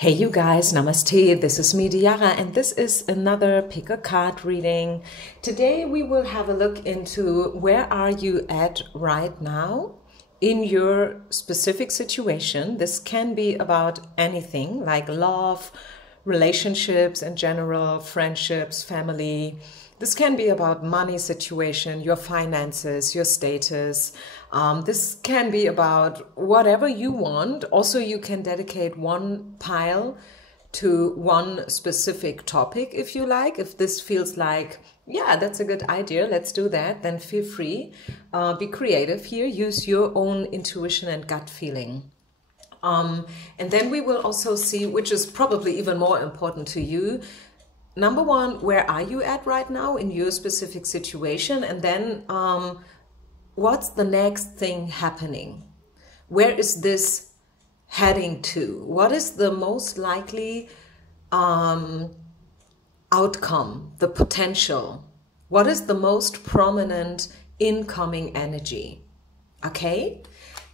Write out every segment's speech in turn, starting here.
Hey you guys, namaste, this is me Diara and this is another pick a card reading. Today we will have a look into where are you at right now in your specific situation. This can be about anything like love, relationships in general, friendships, family. This can be about money situation, your finances, your status. This can be about whatever you want. Also, you can dedicate one pile to one specific topic if you like. If this feels like, yeah, that's a good idea, let's do that, then feel free. Be creative here. Use your own intuition and gut feeling. And then we will also see, which is probably even more important to you, number one, where are you at right now in your specific situation? And then what's the next thing happening? Where is this heading to? What is the most likely outcome, the potential? What is the most prominent incoming energy? Okay?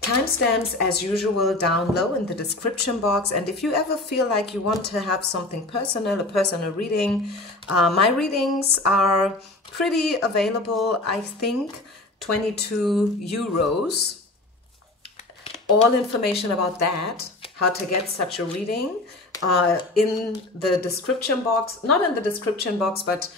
Timestamps as usual down low in the description box, and if you ever feel like you want to have something personal, a personal reading, my readings are pretty available. I think 22 euros. All information about that, how to get such a reading, in the description box, not in the description box, but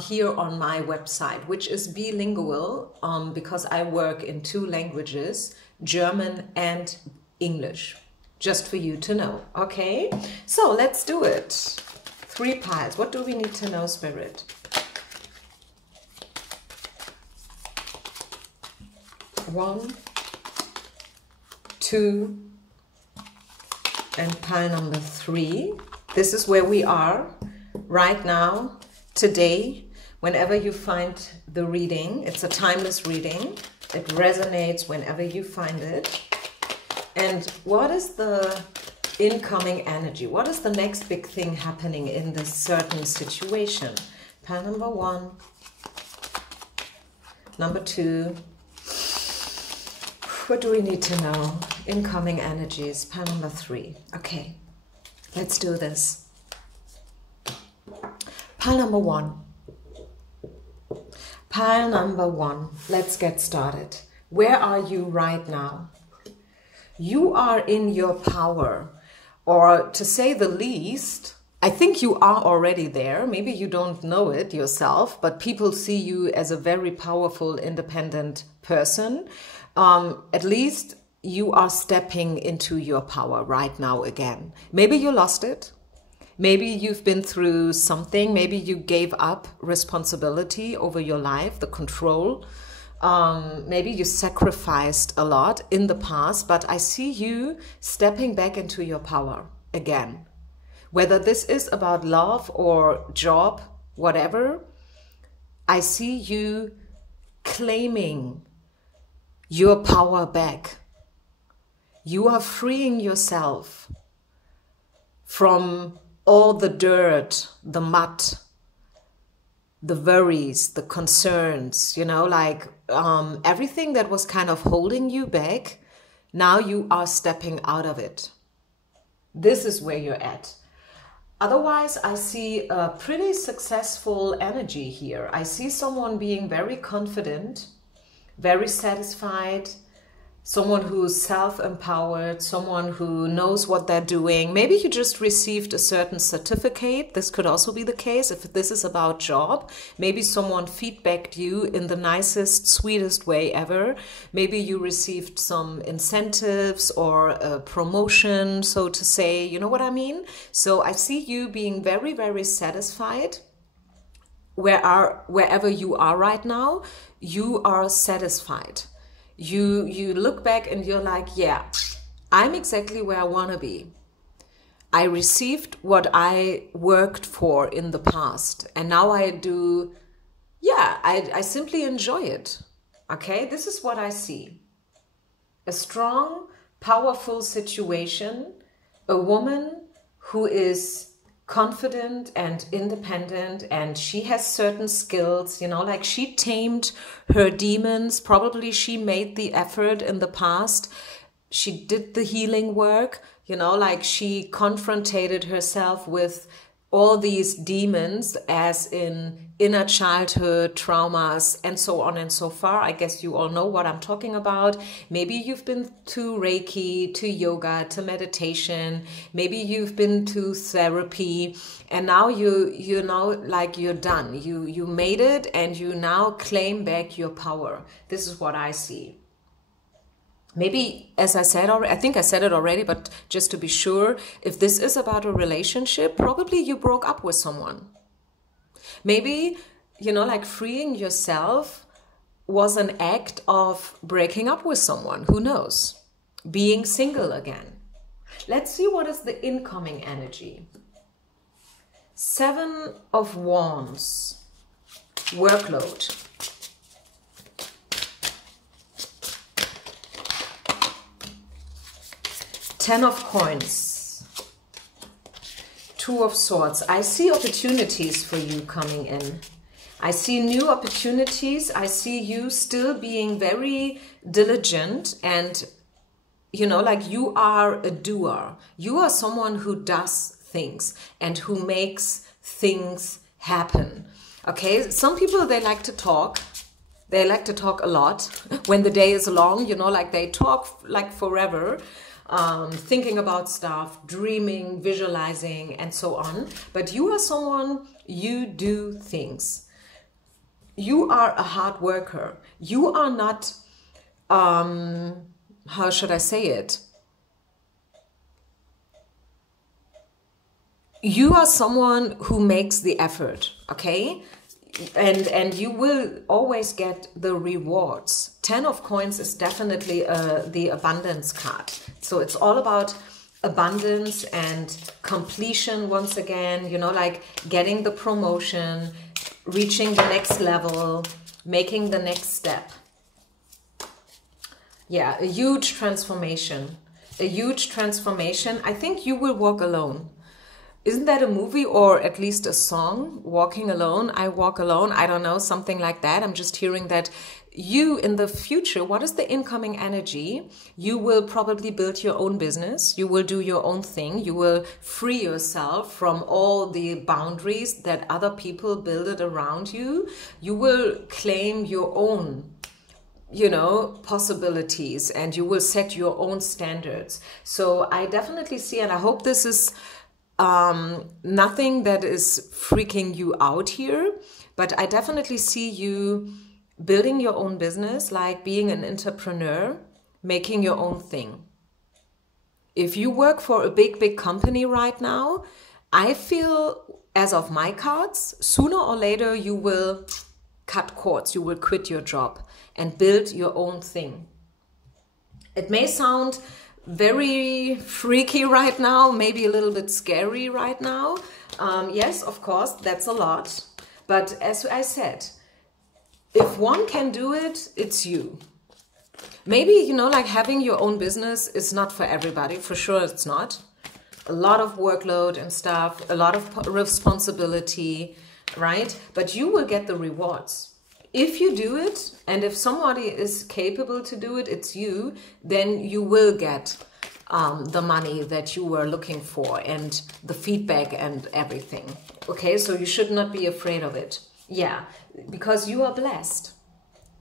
here on my website, which is bilingual, because I work in two languages, German and English, just for you to know. Okay, so let's do it. 3 piles. What do we need to know, Spirit? One, two, and pile number 3. This is where we are right now, today. Whenever you find the reading, it's a timeless reading. It resonates whenever you find it. And what is the incoming energy? What is the next big thing happening in this certain situation? Pile number 1, number 2. What do we need to know? Incoming energies. Pile number 3. Okay, let's do this. Pile number 1. Pile number 1. Let's get started. Where are you right now? You are in your power, or to say the least, I think you are already there. Maybe you don't know it yourself, but people see you as a very powerful, independent person. At least you are stepping into your power right now again. Maybe you lost it. Maybe you've been through something. Maybe you gave up responsibility over your life, the control. Maybe you sacrificed a lot in the past, but I see you stepping back into your power again. Whether this is about love or job, whatever, I see you claiming your power back. You are freeing yourself from all the dirt, the mud, the worries, the concerns, you know, like everything that was kind of holding you back. Now you are stepping out of it. This is where you're at. Otherwise, I see a pretty successful energy here. I see someone being very confident, very satisfied, someone who's self-empowered, someone who knows what they're doing. Maybe you just received a certain certificate. This could also be the case if this is about job. Maybe someone feedbacked you in the nicest, sweetest way ever. Maybe you received some incentives or a promotion, so to say. You know what I mean? So I see you being very, very satisfied. Wherever you are right now, you are satisfied. You look back and you're like, yeah, I'm exactly where I want to be. I received what I worked for in the past, and now I do, yeah, I simply enjoy it. Okay, this is what I see. A strong, powerful situation, a woman who is confident and independent, and she has certain skills, you know, like she tamed her demons. Probably she made the effort in the past. She did the healing work You know, like she confronted herself with all these demons, as in inner childhood traumas and so on and so far. I guess you all know what I'm talking about. Maybe you've been to Reiki, to yoga, to meditation. Maybe you've been to therapy, and now you know, like you're done. You made it, and you now claim back your power. This is what I see. Maybe, as I said already, I think I said it already, but just to be sure, if this is about a relationship, probably you broke up with someone. Maybe, you know, like freeing yourself was an act of breaking up with someone. Who knows? Being single again. Let's see what is the incoming energy. 7 of Wands. Workload. Ten of Coins, 2 of Swords. I see opportunities for you coming in. I see new opportunities. I see you still being very diligent, and, you know, like you are a doer. You are someone who does things and who makes things happen. Okay, some people, they like to talk. They like to talk a lot when the day is long, you know, like they talk like forever. Thinking about stuff, dreaming, visualizing, and so on. But you are someone, you do things. You are a hard worker. You are not, how should I say it? You are someone who makes the effort, okay? And you will always get the rewards. 10 of Coins is definitely the abundance card. So it's all about abundance and completion once again, you know, like getting the promotion, reaching the next level, making the next step. Yeah, a huge transformation. A huge transformation. I think you will walk alone. Isn't that a movie, or at least a song? Walking Alone, I Walk Alone. I don't know, something like that. I'm just hearing that you in the future, what is the incoming energy? You will probably build your own business. You will do your own thing. You will free yourself from all the boundaries that other people build around you. You will claim your own, you know, possibilities, and you will set your own standards. So I definitely see, and I hope this is nothing that is freaking you out here, but I definitely see you building your own business, like being an entrepreneur, making your own thing. If you work for a big company right now, I feel, as of my cards, sooner or later you will cut cords, you will quit your job and build your own thing. It may sound very freaky right now, maybe a little bit scary right now. Yes, of course, that's a lot. But as I said, if one can do it, it's you. Maybe, you know, like having your own business is not for everybody. For sure it's not. A lot of workload and stuff, a lot of responsibility, right? But you will get the rewards. If you do it, and if somebody is capable to do it, it's you, then you will get the money that you were looking for and the feedback and everything. Okay, so you should not be afraid of it. Yeah, because you are blessed.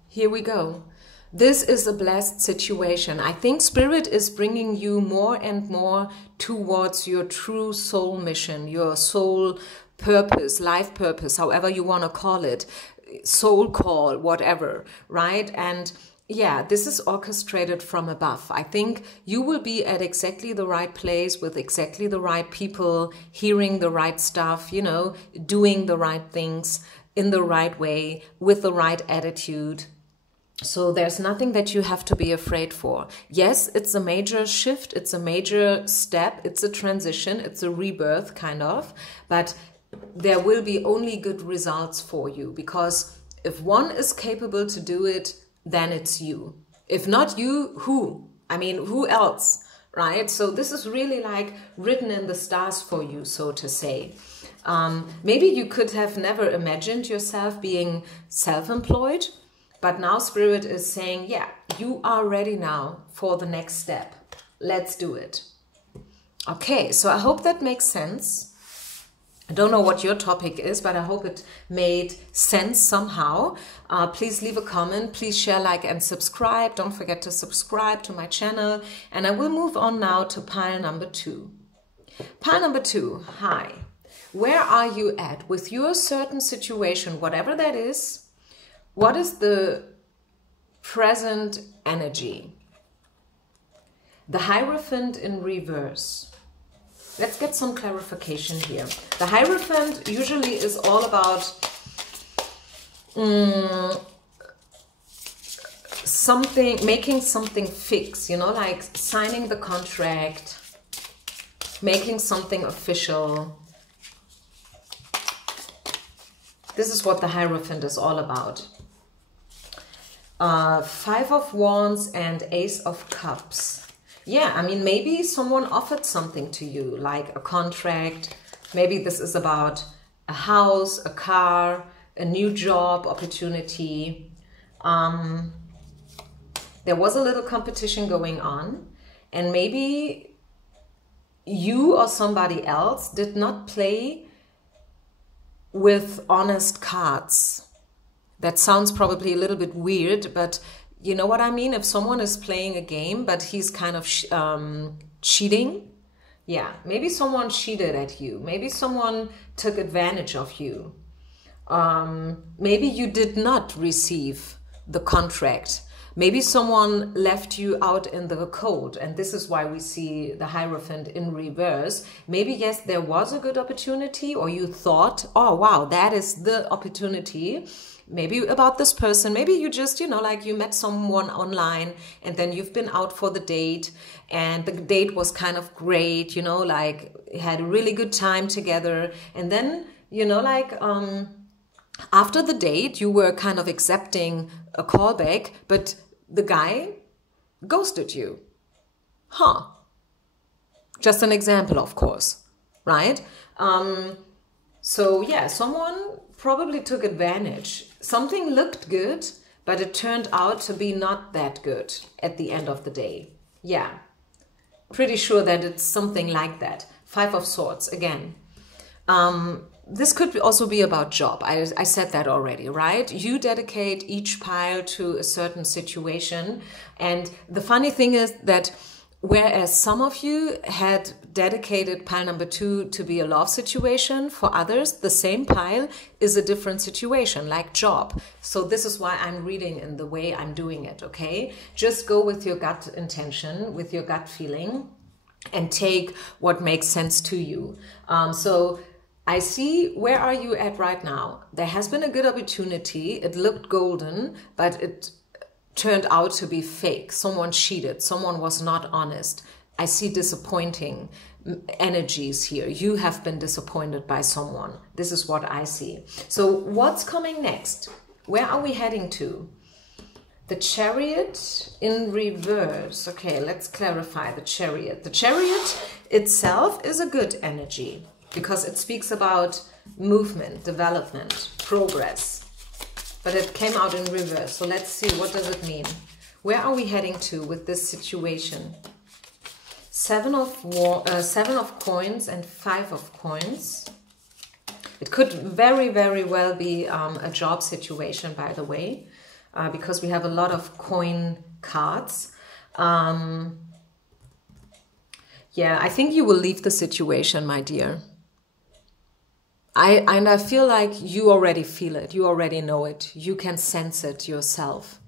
Here we go. This is a blessed situation. I think Spirit is bringing you more and more towards your true soul mission, your soul purpose, life purpose, however you want to call it. Soul call, whatever, right? And yeah, this is orchestrated from above. I think you will be at exactly the right place with exactly the right people, hearing the right stuff, you know, doing the right things in the right way, with the right attitude. So there's nothing that you have to be afraid for. Yes, it's a major shift, it's a major step, it's a transition, it's a rebirth kind of, but there will be only good results for you, because if one is capable to do it, then it's you. If not you, who? I mean, who else, right? So this is really like written in the stars for you, so to say. Maybe you could have never imagined yourself being self-employed, but now Spirit is saying, yeah, you are ready now for the next step. Let's do it. Okay, so I hope that makes sense. I don't know what your topic is, but I hope it made sense somehow. Please leave a comment, please share, like, and subscribe. Don't forget to subscribe to my channel. And I will move on now to pile number 2. Pile number 2, hi. Where are you at with your certain situation, whatever that is? What is the present energy? The Hierophant in reverse. Let's get some clarification here. The Hierophant usually is all about something, making something fix, you know, like signing the contract, making something official. This is what the Hierophant is all about. 5 of Wands and Ace of Cups. Yeah, I mean, maybe someone offered something to you, like a contract. Maybe this is about a house, a car, a new job opportunity. There was a little competition going on, and maybe you or somebody else did not play with honest cards. That sounds probably a little bit weird, but you know what I mean? If someone is playing a game, but he's kind of cheating, yeah, maybe someone cheated at you. Maybe someone took advantage of you. Maybe you did not receive the contract. Maybe someone left you out in the cold, and this is why we see the Hierophant in reverse. Maybe, yes, there was a good opportunity, or you thought, oh, wow, that is the opportunity. Maybe about this person, maybe you just, you know, like you met someone online and then you've been out for the date and the date was kind of great, you know, like had a really good time together. And then, you know, like after the date, you were kind of accepting a callback, but the guy ghosted you. Huh. Just an example, of course, right? So yeah, someone probably took advantage. Something looked good, but it turned out to be not that good at the end of the day. Yeah, pretty sure that it's something like that. 5 of Swords, again. This could also be about job. I said that already, right? You dedicate each pile to a certain situation. And the funny thing is that whereas some of you had dedicated pile number 2 to be a love situation, for others, the same pile is a different situation, like job. So this is why I'm reading in the way I'm doing it, okay? Just go with your gut intention, with your gut feeling, and take what makes sense to you. So I see, where are you at right now? There has been a good opportunity. It looked golden, but it turned out to be fake. Someone cheated. Someone was not honest. I see disappointing energies here. You have been disappointed by someone. This is what I see. So what's coming next? Where are we heading to? The Chariot in reverse. Okay, let's clarify the Chariot. The Chariot itself is a good energy because it speaks about movement, development, progress. But it came out in reverse. So let's see, what does it mean? Where are we heading to with this situation? 7 of coins and 5 of coins. It could very, very well be a job situation, by the way, because we have a lot of coin cards. Yeah, I think you will leave the situation, my dear. I feel like you already feel it. You already know it. You can sense it yourself.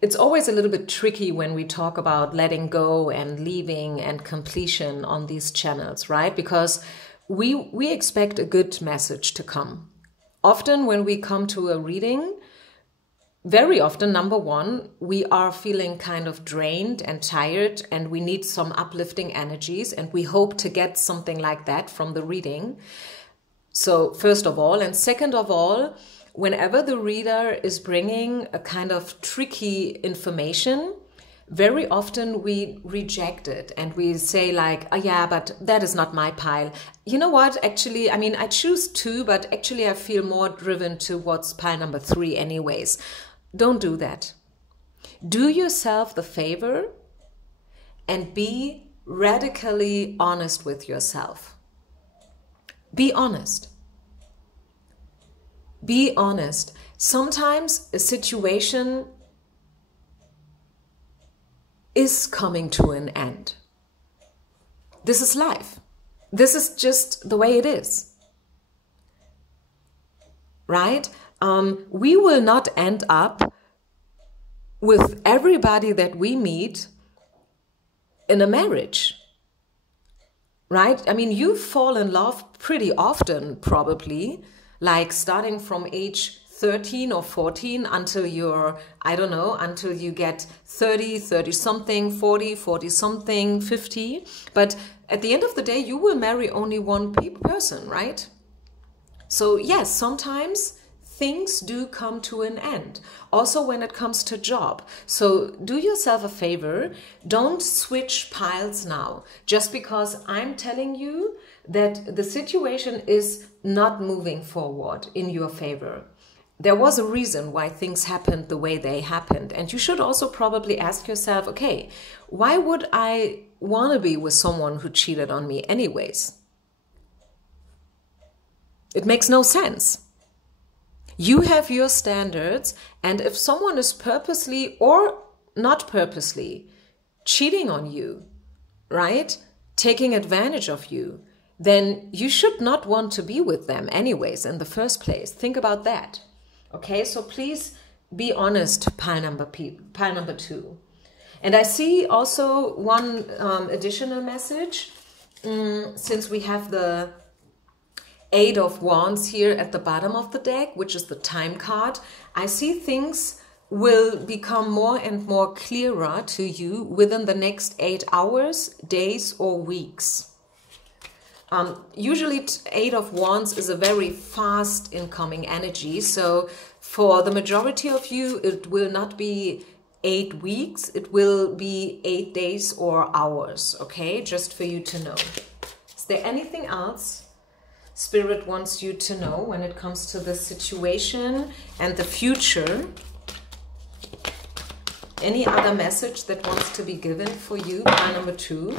It's always a little bit tricky when we talk about letting go and leaving and completion on these channels, right? Because we expect a good message to come. Often when we come to a reading, very often, number one, we are feeling kind of drained and tired and we need some uplifting energies and we hope to get something like that from the reading. So first of all, and second of all, whenever the reader is bringing a kind of tricky information, very often we reject it and we say like, oh yeah, but that is not my pile. You know what? Actually, I mean, I choose 2, but actually I feel more driven towards pile number 3 anyways. Don't do that. Do yourself the favor and be radically honest with yourself. Be honest. Be honest. Sometimes a situation is coming to an end. This is life. This is just the way it is. Right? We will not end up with everybody that we meet in a marriage. Right? I mean, you fall in love pretty often, probably, like starting from age 13 or 14 until you're, I don't know, until you get 30, 30 something, 40, 40 something, 50. But at the end of the day, you will marry only one person, right? So yes, sometimes things do come to an end. Also when it comes to job. So do yourself a favor, don't switch piles now. Just because I'm telling you that the situation is not moving forward in your favor. There was a reason why things happened the way they happened. And you should also probably ask yourself, okay, why would I want to be with someone who cheated on me anyways? It makes no sense. You have your standards, and if someone is purposely or not purposely cheating on you, right, taking advantage of you, then you should not want to be with them anyways in the first place. Think about that. Okay, so please be honest, pile number 2. And I see also one additional message, since we have the 8 of Wands here at the bottom of the deck, which is the time card. I see things will become more and more clearer to you within the next 8 hours, days, or weeks. Usually 8 of Wands is a very fast incoming energy. So for the majority of you, it will not be 8 weeks. It will be 8 days or hours. Okay, just for you to know. Is there anything else Spirit wants you to know when it comes to the situation and the future? Any other message that wants to be given for you, pile number 2?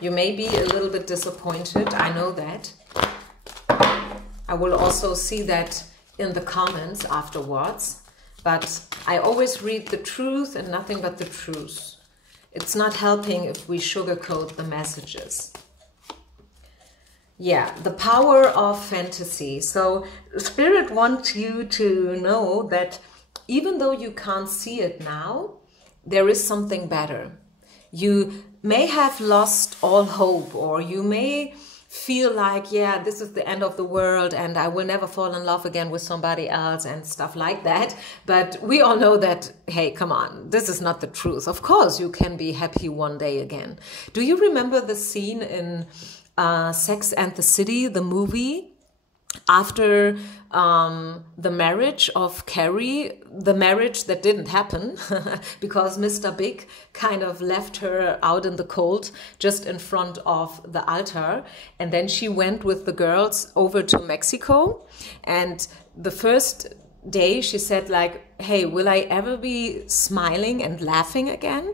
You may be a little bit disappointed, I know that. I will also see that in the comments afterwards. But I always read the truth and nothing but the truth. It's not helping if we sugarcoat the messages. Yeah, the power of fantasy. So Spirit wants you to know that even though you can't see it now, there is something better. You may have lost all hope, or you may feel like, yeah, this is the end of the world and I will never fall in love again with somebody else and stuff like that. But we all know that, hey, come on, this is not the truth. Of course, you can be happy one day again. Do you remember the scene in Sex and the City, the movie? After the marriage of Carrie, the marriage that didn't happen because Mr. Big kind of left her out in the cold just in front of the altar. And then she went with the girls over to Mexico. And the first day she said like, hey, will I ever be smiling and laughing again?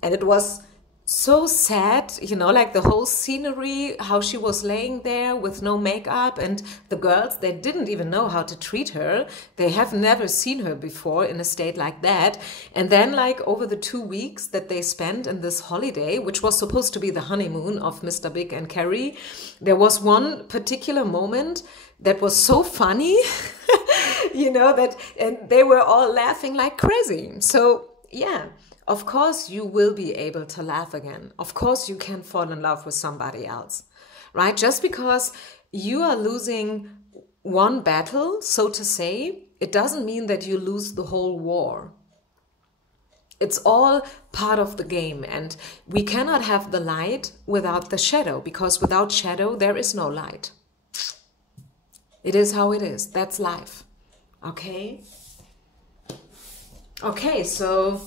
And it was so sad, you know, like the whole scenery, how she was laying there with no makeup, and the girls, they didn't even know how to treat her. They have never seen her before in a state like that. And then like over the 2 weeks that they spent in this holiday, which was supposed to be the honeymoon of Mr. Big and Carrie, there was one particular moment that was so funny, you know, that, and they were all laughing like crazy. So yeah. Of course, you will be able to laugh again. Of course, you can fall in love with somebody else, right? Just because you are losing one battle, so to say, it doesn't mean that you lose the whole war. It's all part of the game, and we cannot have the light without the shadow, because without shadow, there is no light. It is how it is. That's life. Okay? Okay, so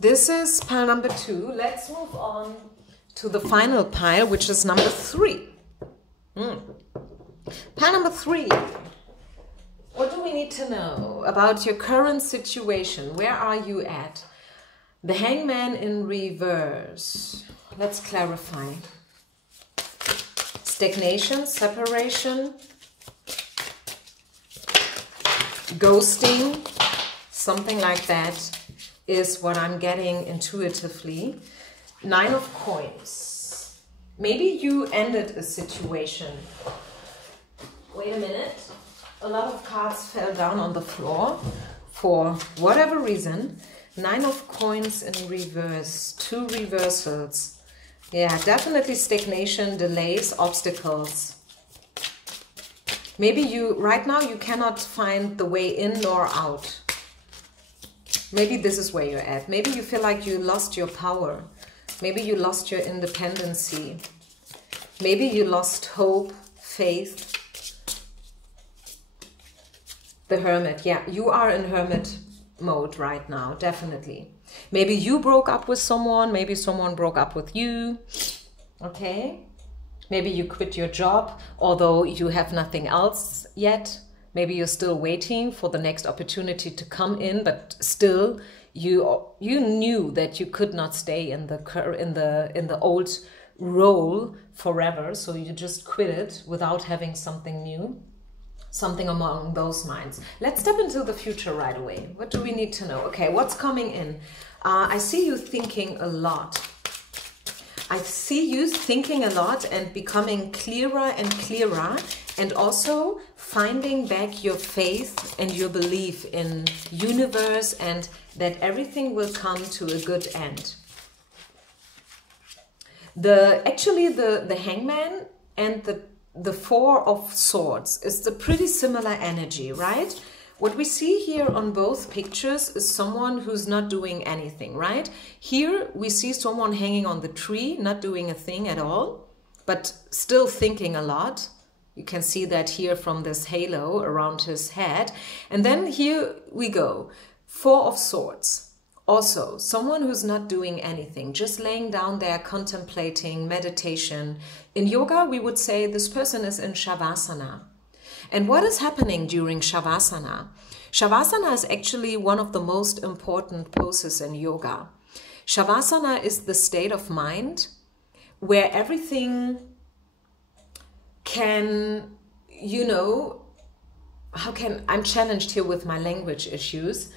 this is pile number 2. Let's move on to the final pile, which is number 3. Pile number 3. What do we need to know about your current situation? Where are you at? The Hangman in reverse. Let's clarify. Stagnation, separation, ghosting, something like that is what I'm getting intuitively. 9 of Coins. Maybe you ended a situation. Wait a minute. A lot of cards fell down on the floor for whatever reason. 9 of Coins in reverse. 2 reversals. Yeah, definitely stagnation, delays, obstacles. Maybe you, right now, you cannot find the way in nor out. Maybe this is where you're at. Maybe you feel like you lost your power. Maybe you lost your independency. Maybe you lost hope, faith. The Hermit. Yeah, you are in Hermit mode right now, definitely. Maybe you broke up with someone. Maybe someone broke up with you. Okay. Maybe you quit your job, although you have nothing else yet. Maybe you're still waiting for the next opportunity to come in, but still you knew that you could not stay in the old role forever, so you just quit it without having something new. Something along those lines. Let's step into the future right away. What do we need to know? Okay, what's coming in? I see you thinking a lot. I see you thinking a lot and becoming clearer and clearer, and also finding back your faith and your belief in universe and that everything will come to a good end. Actually the Hangman and the 4 of Swords is the pretty similar energy, right? What we see here on both pictures is someone who's not doing anything, right? Here we see someone hanging on the tree, not doing a thing at all, but still thinking a lot. You can see that here from this halo around his head. And then here we go, 4 of Swords. Also, someone who's not doing anything, just laying down there, contemplating, meditation. In yoga, we would say this person is in Shavasana. And what is happening during Shavasana? Shavasana is actually one of the most important poses in yoga. Shavasana is the state of mind where everything can, you know, I'm challenged here with my language issues.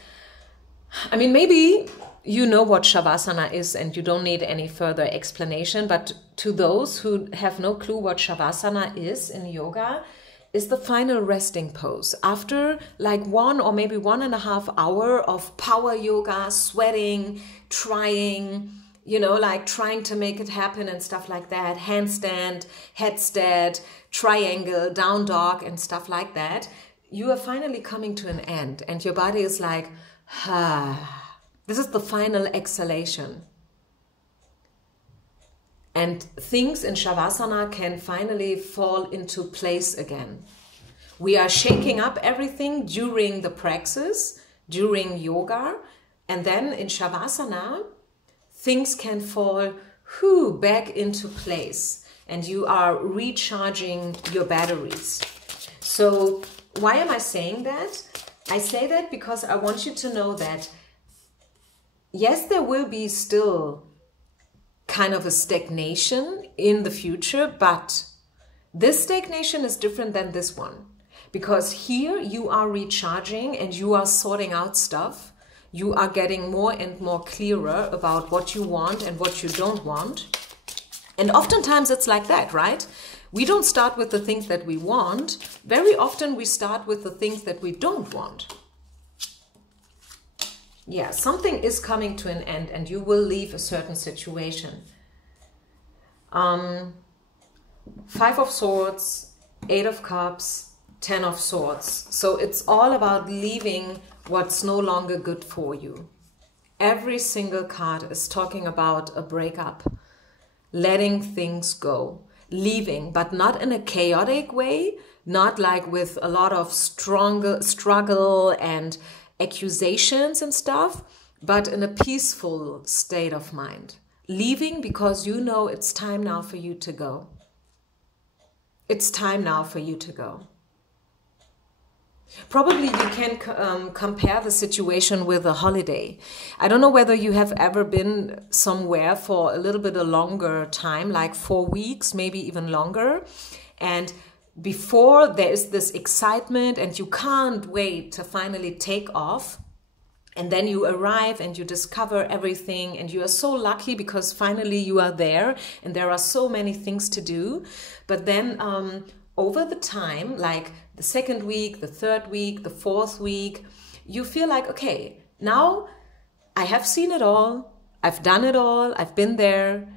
I mean, maybe you know what Shavasana is and you don't need any further explanation, but to those who have no clue what Shavasana is in yoga, is the final resting pose. After like 1 or maybe 1.5 hours of power yoga, sweating, trying, you know, like trying to make it happen and stuff like that, handstand, headstand, triangle, down dog and stuff like that, you are finally coming to an end and your body is like, this is the final exhalation. And things in Shavasana can finally fall into place again. We are shaking up everything during the praxis, during yoga, and then in Shavasana, things can fall back into place and you are recharging your batteries. So why am I saying that? I say that because I want you to know that, yes, there will be still kind of a stagnation in the future, but this stagnation is different than this one. Because here you are recharging and you are sorting out stuff. You are getting more and more clearer about what you want and what you don't want. And oftentimes it's like that, right? We don't start with the things that we want. Very often we start with the things that we don't want. Yeah, something is coming to an end and you will leave a certain situation. 5 of Swords, 8 of Cups, 10 of Swords. So it's all about leaving what's no longer good for you. Every single card is talking about a breakup, letting things go, leaving, but not in a chaotic way, not like with a lot of struggle and accusations and stuff, but in a peaceful state of mind. Leaving because you know it's time now for you to go. It's time now for you to go. Probably you can compare the situation with a holiday. I don't know whether you have ever been somewhere for a little bit a longer time, like 4 weeks, maybe even longer. And before there is this excitement and you can't wait to finally take off. And then you arrive and you discover everything and you are so lucky because finally you are there and there are so many things to do. But then over the time, like the second week, the third week, the fourth week, you feel like, okay, now I have seen it all. I've done it all. I've been there.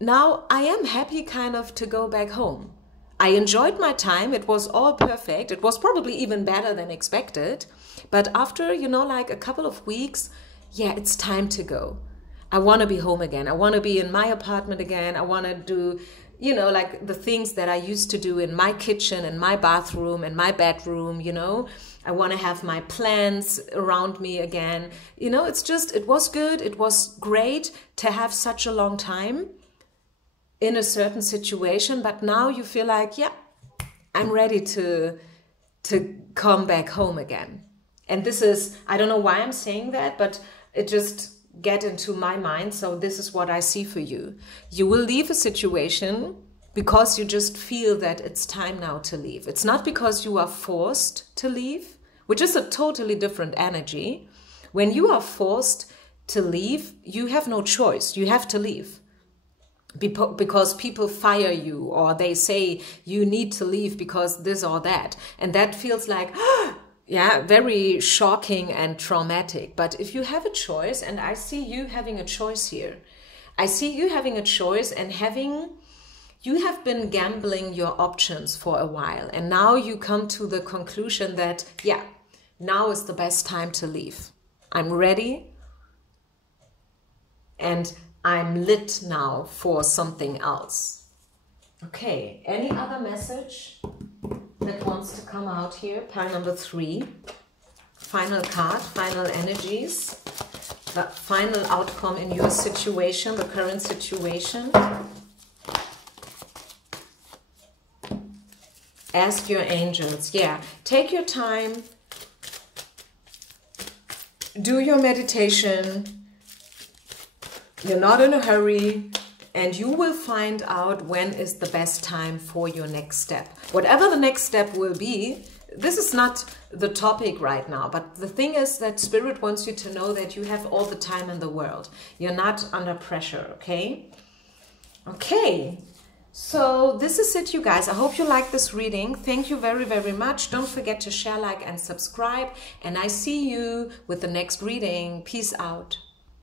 Now I am happy kind of to go back home. I enjoyed my time. It was all perfect. It was probably even better than expected. But after, you know, like a couple of weeks, yeah, it's time to go. I want to be home again. I want to be in my apartment again. I want to do, you know, like the things that I used to do in my kitchen, in my bathroom, in my bedroom, you know. I want to have my plants around me again. You know, it's just, it was good. It was great to have such a long time in a certain situation. But now you feel like, yeah, I'm ready to come back home again. And this is, I don't know why I'm saying that, but it just get into my mind. So this is what I see for you. You will leave a situation because you just feel that it's time now to leave. It's not because you are forced to leave, which is a totally different energy. When you are forced to leave, you have no choice. You have to leave. Because people fire you or they say you need to leave because this or that. And that feels like, yeah, very shocking and traumatic. But if you have a choice, and I see you having a choice here. I see you having a choice and you have been gambling your options for a while. And now you come to the conclusion that, yeah, now is the best time to leave. I'm ready. And I'm lit now for something else. Okay, any other message that wants to come out here? Pile number 3. Final card, final energies. The final outcome in your situation, the current situation. Ask your angels. Yeah, take your time. Do your meditation. You're not in a hurry, and you will find out when is the best time for your next step. Whatever the next step will be, this is not the topic right now, but the thing is that Spirit wants you to know that you have all the time in the world. You're not under pressure, okay? Okay, so this is it, you guys. I hope you like this reading. Thank you very, very much. Don't forget to share, like, and subscribe, and I see you with the next reading. Peace out.